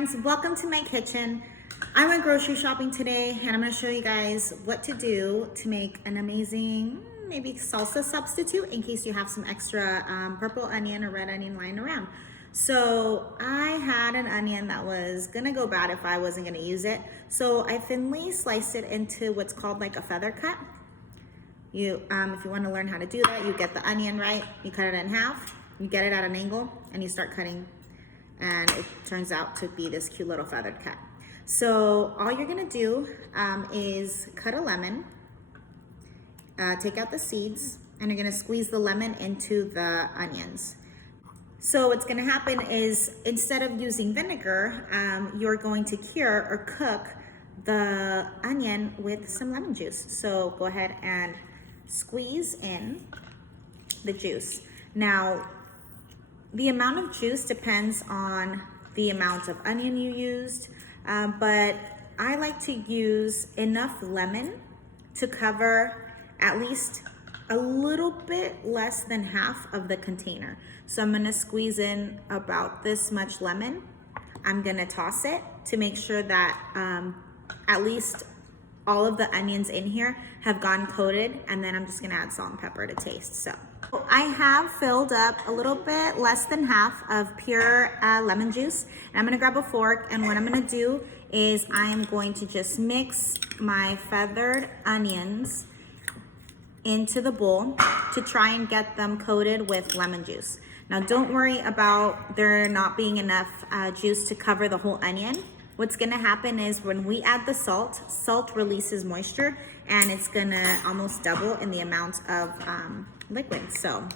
friends, welcome to my kitchen. I went grocery shopping today and I'm going to show you guys what to do to make an amazing maybe salsa substitute in case you have some extra purple onion or red onion lying around. So I had an onion that was going to go bad if I wasn't going to use it. So I thinly sliced it into what's called like a feather cut. If you want to learn how to do that, you get the onion right, you cut it in half, you get it at an angle and you start cutting. And it turns out to be this cute little feathered cut. So all you're gonna do is cut a lemon, take out the seeds, and you're gonna squeeze the lemon into the onions. So what's gonna happen is instead of using vinegar, you're going to cure or cook the onion with some lemon juice. So go ahead and squeeze in the juice. Now, the amount of juice depends on the amount of onion you used, but I like to use enough lemon to cover at least a little bit less than half of the container. So I'm gonna squeeze in about this much lemon. I'm gonna toss it to make sure that at least all of the onions in here have gone coated, and then I'm just gonna add salt and pepper to taste. So I have filled up a little bit less than half of pure lemon juice, and I'm gonna grab a fork, and what I'm gonna do is I'm going to just mix my feathered onions into the bowl to try and get them coated with lemon juice. Now don't worry about there not being enough juice to cover the whole onion. What's gonna happen is when we add the salt releases moisture, and it's gonna almost double in the amount of liquid. So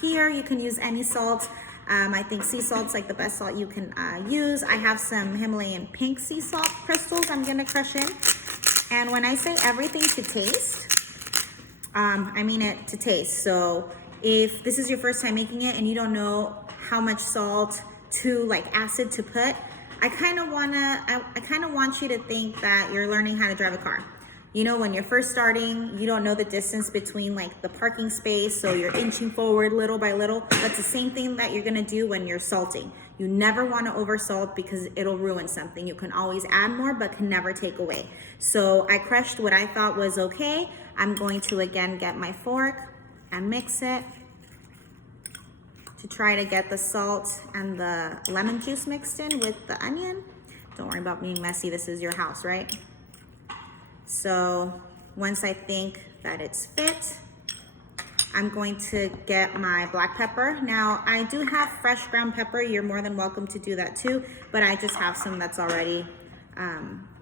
here you can use any salt. I think sea salt's like the best salt you can use. I have some Himalayan pink sea salt crystals I'm gonna crush in. And when I say everything to taste, I mean it to taste. So if this is your first time making it and you don't know how much salt to like acid to put, I kind of want you to think that you're learning how to drive a car. You know, when you're first starting, you don't know the distance between like the parking space, so you're inching forward little by little. That's the same thing that you're gonna do when you're salting. You never wanna over salt because it'll ruin something. You can always add more, but can never take away. So I crushed what I thought was okay. I'm going to again get my fork and mix it to try to get the salt and the lemon juice mixed in with the onion. Don't worry about being messy, this is your house, right? So once I think that it's fit, I'm going to get my black pepper. Now I do have fresh ground pepper, you're more than welcome to do that too, but I just have some that's already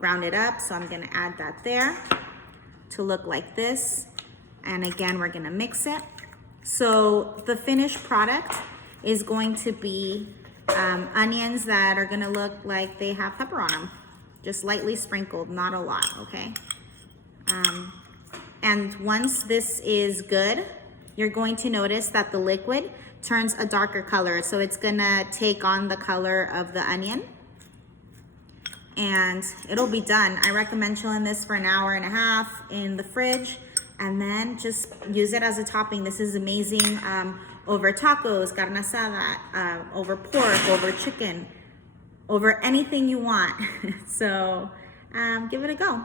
grounded up, so I'm gonna add that there to look like this. And again, we're gonna mix it. So the finished product is going to be onions that are gonna look like they have pepper on them, just lightly sprinkled, not a lot, okay? And once this is good, you're going to notice that the liquid turns a darker color. So it's gonna take on the color of the onion and it'll be done. I recommend chilling this for an hour and a half in the fridge and then just use it as a topping. This is amazing over tacos, carne asada, over pork, over chicken, over anything you want. So give it a go.